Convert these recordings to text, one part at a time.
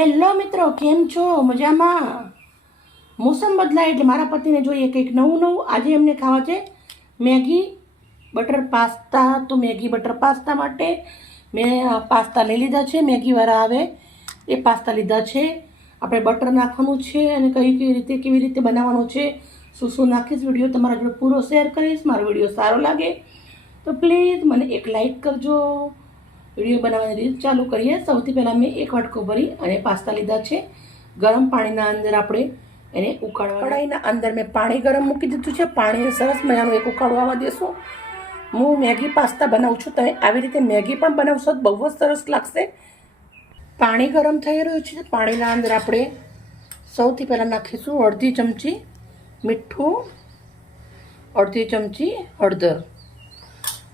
Hello મિત્રો, કેમ છો? મજામાં? મોસમ બદલાય એટલે મારા પતિને જોઈએ કંઈક નવું નવું. આજે એમને ખાવા છે મેગી બટર પાસ્તા. તો મેગી બટર પાસ્તા માટે મેં પાસ્તા લઈ લીધા છે. મેગીવાળા આવે એ પાસ્તા લીધા છે. આપણે બટર નાખવાનું છે અને કેવી રીતે બનાવવાનું છે, શું શું નાખીશ, વિડીયો તમારા જોડે પૂરો શેર કરીશ. મારો વિડીયો સારો લાગે તો પ્લીઝ મને એક લાઈક કરજો. વિડીયો બનાવવાની રીત ચાલુ કરીએ. સૌથી પહેલાં મેં એક વાટકો ભરી અને પાસ્તા લીધા છે. ગરમ પાણીના અંદર આપણે એને ઉકાળવા, કઢાઈના અંદર મેં પાણી ગરમ મૂકી દીધું છે. પાણીને સરસ મજાનું એક ઉકાળવા આવવા દેશું. હું મેગી પાસ્તા બનાવું છું, તમે આવી રીતે મેગી પણ બનાવશો તો બહુ જ સરસ લાગશે. પાણી ગરમ થઈ રહ્યું છે. પાણીના અંદર આપણે સૌથી પહેલાં નાખીશું અડધી ચમચી મીઠું, અડધી ચમચી હળદર.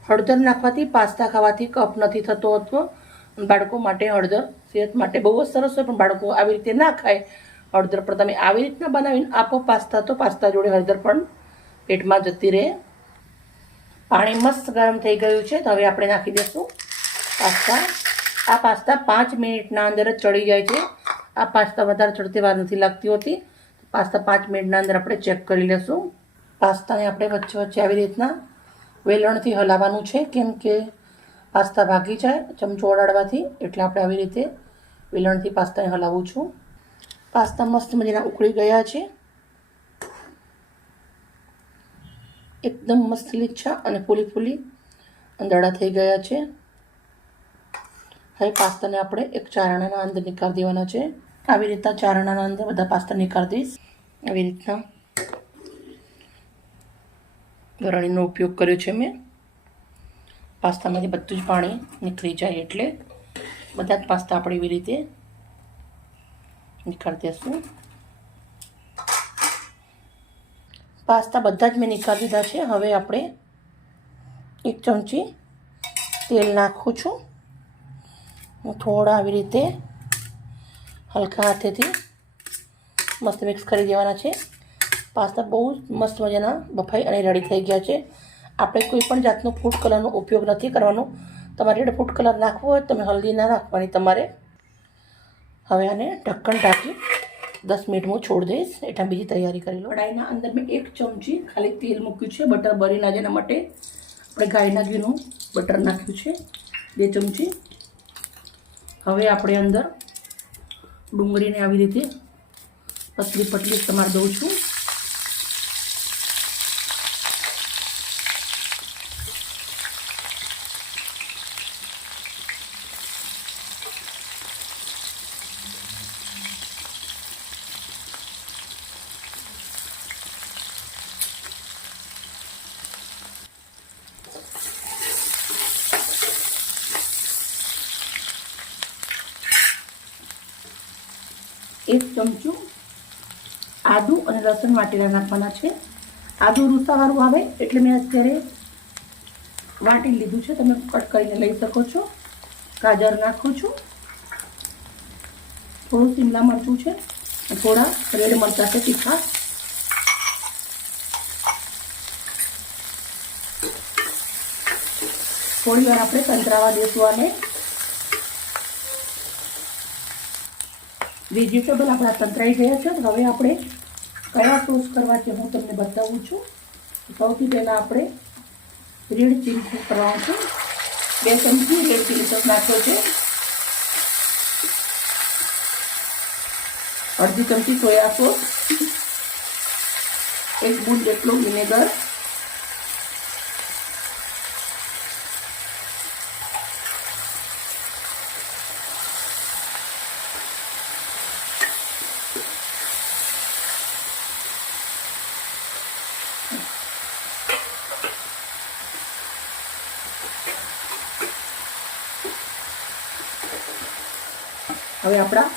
હળદર નાખવાથી પાસ્તા ખાવાથી કફ નથી થતો હતો. બાળકો માટે હળદર સેહત માટે બહુ જ સરસ હોય, પણ બાળકો આવી રીતે ના ખાય હળદર. પણ તમે આવી રીતના બનાવીને આપો પાસ્તા, તો પાસ્તા જોડે હળદર પણ પેટમાં જતી રહે. પાણી મસ્ત ગરમ થઈ ગયું છે, તો હવે આપણે નાખી દઈશું પાસ્તા. આ પાસ્તા 5 મિનિટના અંદર જ ચડી જાય છે. આ પાસ્તા વધારે ચડતી વાર નથી લાગતી હોતી. પાસ્તા 5 મિનિટના અંદર આપણે ચેક કરી લઈશું. પાસ્તાને આપણે વચ્ચે વચ્ચે આવી રીતના વેલણથી હલાવવાનું છે, કેમ કે પાસ્તા ભાગી જાય ચમચો અડાડવાથી. એટલે આપણે આવી રીતે વેલણથી પાસ્તાને હલાવું છું. પાસ્તા મસ્ત મજાના ઉકળી ગયા છે, એકદમ મસ્ત લીચ્છા અને ફૂલી અંદરડા થઈ ગયા છે. હવે પાસ્તાને આપણે એક ચારણાના અંદર નીકાળી દેવાના છે. આવી રીતના ચારણાના અંદર બધા પાસ્તા નીકાળી દઈશ. આવી રીતના ગરણીનો ઉપયોગ કર્યો છે મેં. પાસ્તામાંથી બધું જ પાણી નીકળી જાય એટલે બધા જ પાસ્તા આપણે એવી રીતે નીકાળી દઈશું. પાસ્તા બધા જ મેં નીકાળી દીધા છે. હવે આપણે 1 ચમચી તેલ નાખું છું. હું થોડા આવી રીતે હલકા હાથેથી મસ્ત મિક્સ કરી દેવાના છે. પાસ્તા બહુ મસ્ત મજાના બફાઈ અને રેડી થઈ ગયા છે. આપણે કોઈ પણ જાતનો ફૂડ કલરનો ઉપયોગ નથી કરવાનો. તમારે રેડ ફૂડ કલર નાખવો હોય તમે હલ્દી ના નાખવાની તમારે. હવે આને ઢક્કણ ઢાંકી 10 મિનિટ હું છોડી દઈશ. એટલે બીજી તૈયારી કરી લો. કઢાઈના અંદર મેં 1 ચમચી ખાલી તેલ મૂક્યું છે, બટર બળી ના જાય એના માટે. આપણે ગાયના ઘીનું બટર નાખ્યું છે 2 ચમચી. હવે આપણે અંદર ડુંગળીને આવી રીતે પતલી પતલી સમાર દઉં છું. એક ચમચું આદુ અને લસણ વાટેલા નાખવાના છે. આદુ રૂસાવાળું આવે એટલે મેં અત્યારે વાટી લીધું છે. તમે કટ કરીને લઈ શકો છો. ગાજર નાખું છું, થોડું શિમલા મરચું છે, થોડા રેડ મરચાં છે તીખા. થોડી વાર આપણે સંતરાવા દઈશું. આને વેજીટેબલ આપણા સંતરાઈ ગયા છે. હવે આપણે કયા સોસ કરવા છે હું તમને બતાવું છું. સૌથી પહેલાં આપણે રેડ ચીલી સોસ કરવાનું છે. 2 ચમચી રેડ ચીલી સોસ નાખ્યો છે. અડધી ચમચી સોયા સોસ, 1 બૂંદ જેટલું વિનેગર, હવે આપણા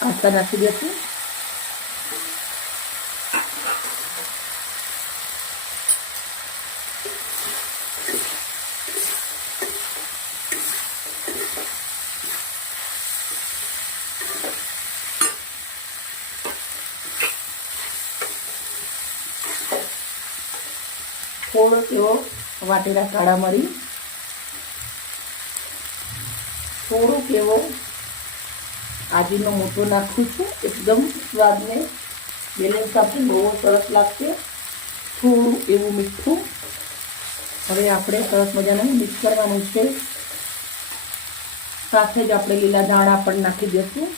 પાસ્તા નાખી દઈશું. થોડો એવો વાટેલા કાળા મરી, થોડુંક એવો આજીનો મોટો નાખું છું, એકદમ સ્વાદને બેલેન્સ આપી બહુ સરસ લાગશે. થોડું એવું મીઠું. હવે આપણે સરસ મજાનું મિક્સ કરવાનું છે. સાથે જ આપણે લીલા ધાણા પણ નાખી દઈશું.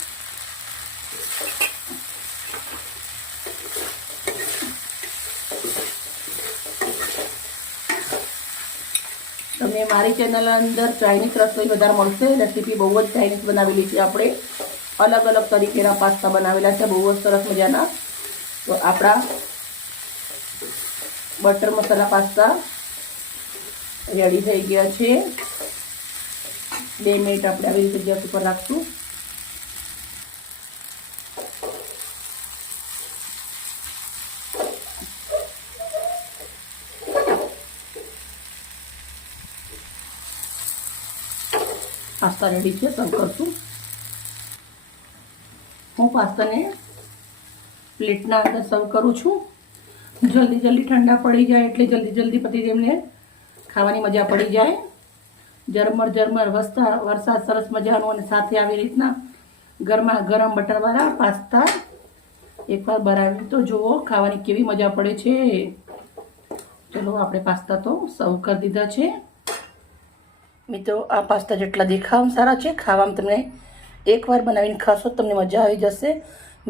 તમને મારી ચેનલ અંદર ચાઇનીઝ રસોઈ વધારે મળશે. રેસીપી બહુ જ ચાઇનીઝ બનાવેલી છે આપણે. અલગ અલગ તરીકેના પાસ્તા બનાવેલા છે, બહુ જ સરસ મજાના. તો આપણા બટર મસાલા પાસ્તા રેડી થઈ ગયા છે. 2 મિનિટ આપણે આવી રીતે ગેસ ઉપર રાખશું. પાસ્તા રેડી છે, સર્વ કરશું. હું પાસ્તાને પ્લેટના અંદર સર્વ કરું છું. જલ્દી ઠંડા પડી જાય એટલે જલ્દી પતી એમને ખાવાની મજા પડી જાય. ઝરમર વરસાદ સરસ મજાનો, અને સાથે આવી રીતના ગરમા ગરમ બટરવાળા પાસ્તા એકવાર બનાવી તો જુઓ ખાવાની કેવી મજા પડે છે. ચલો આપણે પાસ્તા તો સર્વ કરી દીધા છે. મિત્રો આ પાસ્તા જેટલા દેખાવામાં સારા છે, ખાવામાં તમને એકવાર બનાવીને ખાશો તમને મજા આવી જશે.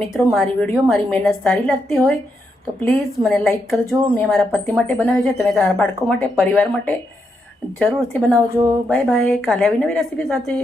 મિત્રો મારી વિડીયો મારી મહેનત સારી લાગતી હોય તો પ્લીઝ મને લાઈક કરજો. મેં મારા પતિ માટે બનાવ્યો છે, તમે તમારા બાળકો માટે, પરિવાર માટે જરૂરથી બનાવજો. Bye bye. કાલે આવી નવી રેસીપી સાથે.